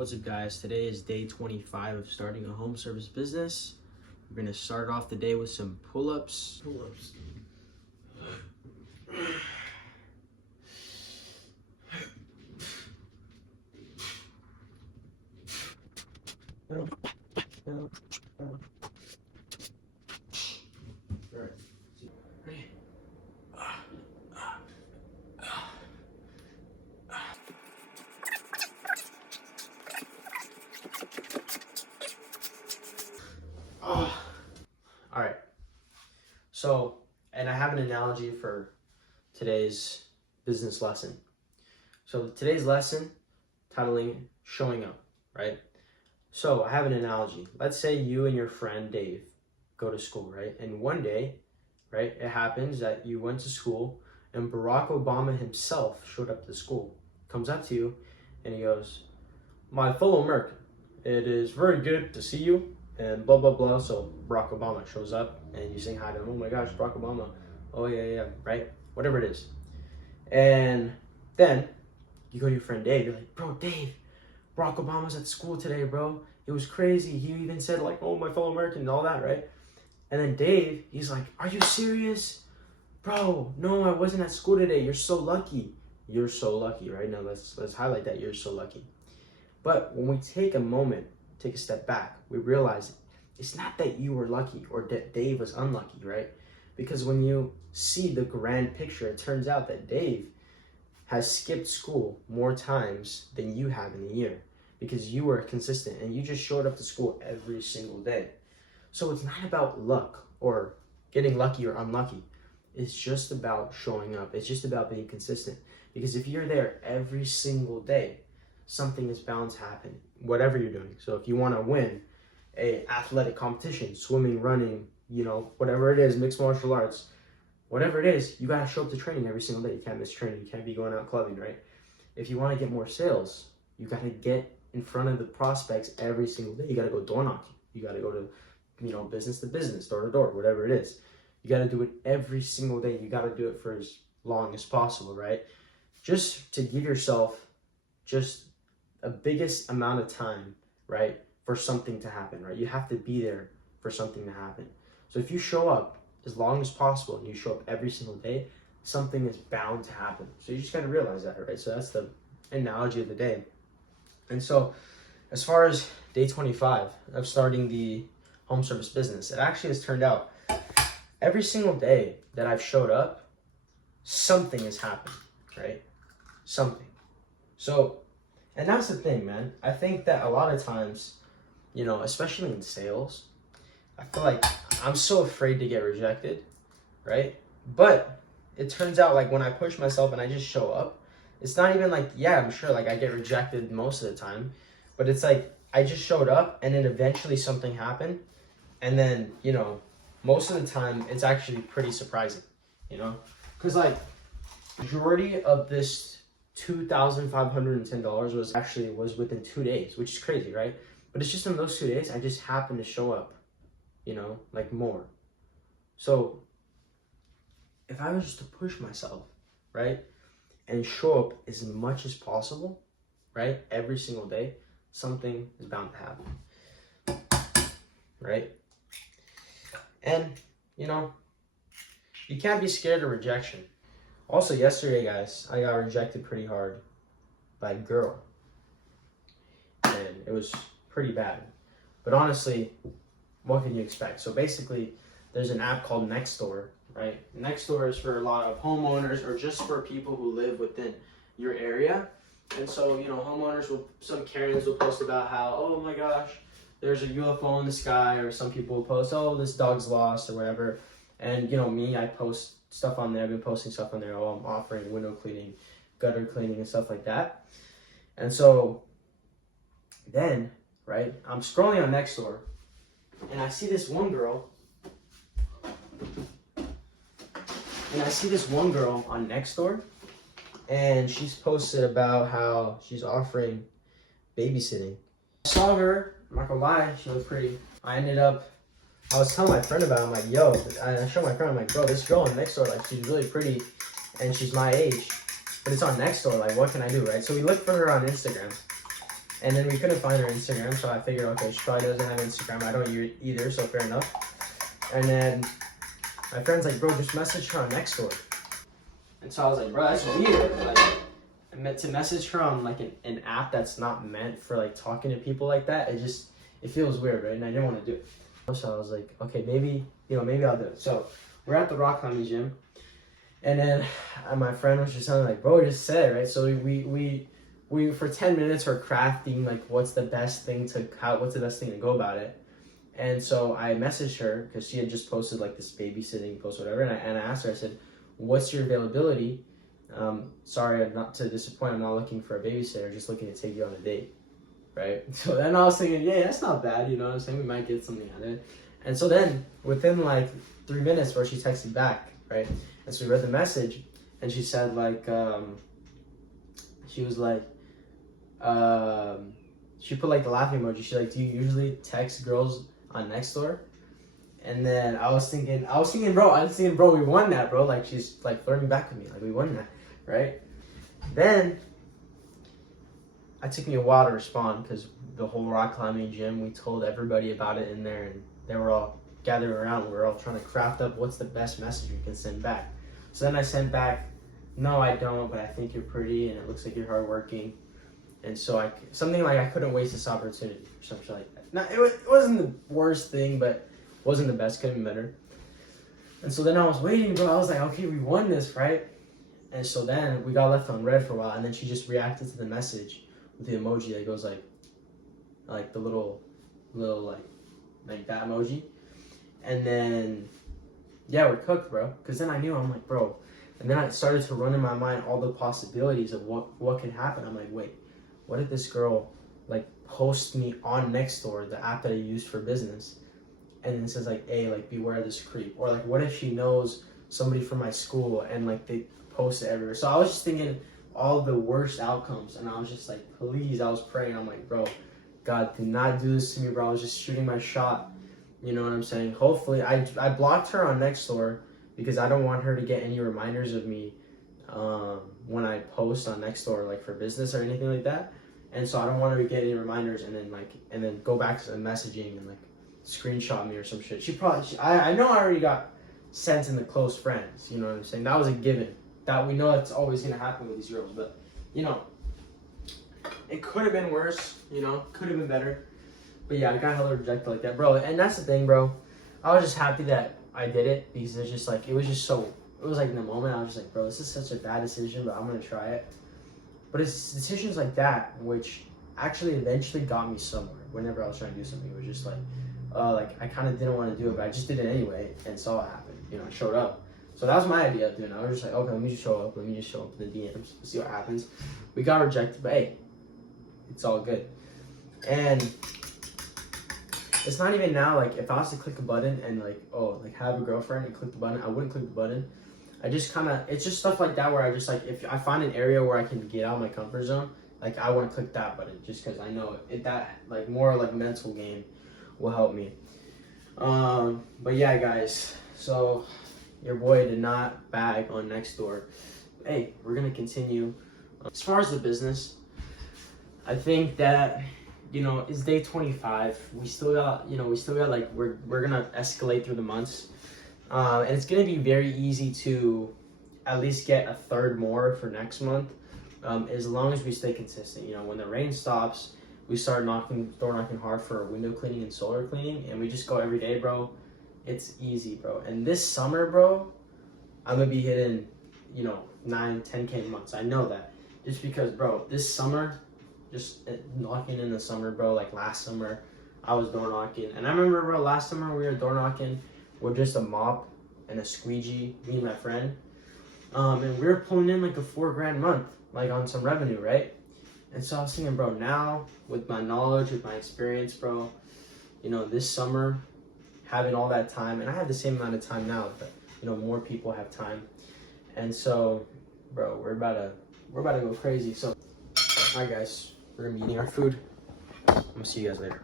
What's up, guys? Today is day 25 of starting a home service business. We're gonna start off the day with some pull-ups. All right. So, and I have an analogy for today's business lesson. So today's lesson, titling showing up, right? So I have an analogy. Let's say you and your friend Dave go to school, right? And one day, right, it happens that you went to school and Barack Obama himself showed up to school, comes up to you and he goes, "My fellow American, it is very good to see you," and blah, blah, blah. So Barack Obama shows up and you sing hi to him. "Oh my gosh, Barack Obama. Oh yeah, right? Whatever it is." And then you go to your friend Dave. You're like, "Bro, Dave, Barack Obama's at school today, bro. It was crazy. He even said like, 'Oh, my fellow American,' and all that," right? And then Dave, he's like, "Are you serious? Bro, no, I wasn't at school today. You're so lucky." You're so lucky, right? Now let's highlight that. You're so lucky. But when we take a moment, take a step back, we realize it's not that you were lucky or that Dave was unlucky, right? Because when you see the grand picture, it turns out that Dave has skipped school more times than you have in a year because you were consistent and you just showed up to school every single day. So it's not about luck or getting lucky or unlucky. It's just about showing up. It's just about being consistent. Because if you're there every single day, something is bound to happen, whatever you're doing. So if you want to win a athletic competition, swimming, running, whatever it is, mixed martial arts, whatever it is, you got to show up to training every single day. You can't miss training. You can't be going out clubbing, right? If you want to get more sales, you got to get in front of the prospects every single day. You got to go door knocking. You got to go to, business to business, door to door, whatever it is. You got to do it every single day. You got to do it for as long as possible, right? Just to give yourself just a biggest amount of time, right, for something to happen, right? You have to be there for something to happen. So if you show up as long as possible and you show up every single day, something is bound to happen. So you just got to realize that, right? So that's the analogy of the day. And so as far as day 25 of starting the home service business, it actually has turned out every single day that I've showed up, something has happened, right? Something. So, and that's the thing, man. I think that a lot of times, especially in sales, I feel like I'm so afraid to get rejected, right? But it turns out like when I push myself and I just show up, it's not even like, yeah, I'm sure like I get rejected most of the time, but it's like I just showed up and then eventually something happened. And then, most of the time it's actually pretty surprising, because like majority of this $2,510 was within 2 days, which is crazy, right? But it's just in those 2 days, I just happened to show up, like more. So if I was just to push myself, right, and show up as much as possible, right, every single day, something is bound to happen, right? And, you can't be scared of rejection. Also, yesterday, guys, I got rejected pretty hard by a girl. And it was pretty bad. But honestly, what can you expect? So basically, there's an app called Nextdoor, right? Nextdoor is for a lot of homeowners or just for people who live within your area. And so, some Karens will post about how, "Oh my gosh, there's a UFO in the sky," or some people will post, "Oh, this dog's lost," or whatever. And, me, I post stuff on there. I've been posting stuff on there. Oh, I'm offering window cleaning, gutter cleaning, and stuff like that. And so then, right, I'm scrolling on Nextdoor, and I see this one girl. On Nextdoor, and she's posted about how she's offering babysitting. I saw her, I'm not gonna lie, she looked pretty. I was telling my friend about it. I'm like, "Yo," I showed my friend, I'm like, "Bro, this girl on Nextdoor, like, she's really pretty, and she's my age, but it's on Nextdoor, like, what can I do," right? So we looked for her on Instagram, And then we couldn't find her Instagram, so I figured, okay, she probably doesn't have Instagram. I don't either, so fair enough. And then my friend's like, bro, just message her on Nextdoor. And so I was like, bro, that's weird. Like, I meant to message her on like an app that's not meant for like talking to people like that. It feels weird, right? And I didn't want to do it. So I was like, okay, maybe I'll do it. So we're at the rock climbing gym, and then my friend was just telling me like, bro, just said it, right? So we for 10 minutes were crafting like what's the best thing to go about it. And so I messaged her because she had just posted like this babysitting post, whatever, and I asked her, I said, what's your availability? Sorry, not to disappoint, I'm not looking for a babysitter, just looking to take you on a date, right? So then I was thinking, yeah, that's not bad, you know what I'm saying? We might get something out of it. And so then within like 3 minutes where she texted back, right? And so we read the message, and she said like, she was like, she put like the laughing emoji. She's like, do you usually text girls on Nextdoor? And then I was thinking, bro, we won that, bro. Like, she's like flirting back with me, like we won that, right? Then it took me a while to respond because the whole rock climbing gym, we told everybody about it in there, and they were all gathered around. We were all trying to craft up what's the best message we can send back. So then I sent back, no, I don't, but I think you're pretty, and it looks like you're hardworking. And so something like I couldn't waste this opportunity or something like that. Now, it wasn't the worst thing, but wasn't the best, could have been better. And so then I was waiting, bro. I was like, okay, we won this, right? And so then we got left on red for a while, and then she just reacted to the message with the emoji that goes like the little like that emoji. And then, yeah, we're cooked, bro. Because then I knew, I'm like, bro. And then I started to run in my mind all the possibilities of what could happen. I'm like, wait, what if this girl like posts me on Nextdoor, the app that I use for business, and then says like, hey, like beware of this creep? Or like, what if she knows somebody from my school and like they post it everywhere? So I was just thinking all the worst outcomes, and I was just like, please, I was praying. I'm like, bro, God, do not do this to me, bro. I was just shooting my shot. You know what I'm saying? Hopefully, I blocked her on Nextdoor because I don't want her to get any reminders of me when I post on Nextdoor, like for business or anything like that. And so I don't want her to get any reminders and then go back to the messaging and like screenshot me or some shit. I know I already got sent in the close friends. You know what I'm saying? That was a given. That we know that's always gonna happen with these girls. But you know, it could have been worse. You know, could have been better. But yeah, I got hella rejected like that, bro. And that's the thing, bro. I was just happy that I did it because it was like in the moment I was just like, bro, this is such a bad decision, but I'm gonna try it. But it's decisions like that which actually eventually got me somewhere. Whenever I was trying to do something, it was just like I kind of didn't want to do it, but I just did it anyway and saw it happen. You know, I showed up. So that was my idea of doing it. I was just like, okay, let me just show up in the DMs, see what happens. We got rejected, but hey, it's all good. And it's not even now, like, if I was to click a button and, like, have a girlfriend and click the button, I wouldn't click the button. I just it's just stuff like that where I just, like, if I find an area where I can get out of my comfort zone, like, I want to click that button just because I know more, like, mental game will help me. But, yeah, guys, so your boy did not bag on Nextdoor. Hey, we're going to continue. As far as the business, I think that, you know, it's day 25. We still got like, we're gonna escalate through the months. And it's gonna be very easy to at least get a third more for next month. As long as we stay consistent. You know, when the rain stops, we start door knocking hard for window cleaning and solar cleaning, and we just go every day, bro. It's easy, bro. And this summer, bro, I'm gonna be hitting, you know, 9, 10K months. I know that. Just because, bro, this summer, just knocking in the summer, bro, like last summer, I was door knocking. And I remember, bro, last summer we were door knocking with just a mop and a squeegee, me and my friend. And we were pulling in like a $4,000 month, like on some revenue, right? And so I was thinking, bro, now with my knowledge, with my experience, bro, you know, this summer, having all that time, and I have the same amount of time now, but, you know, more people have time. And so, bro, we're about to go crazy. So, all right, guys. We're gonna be eating our food. I'm gonna see you guys later.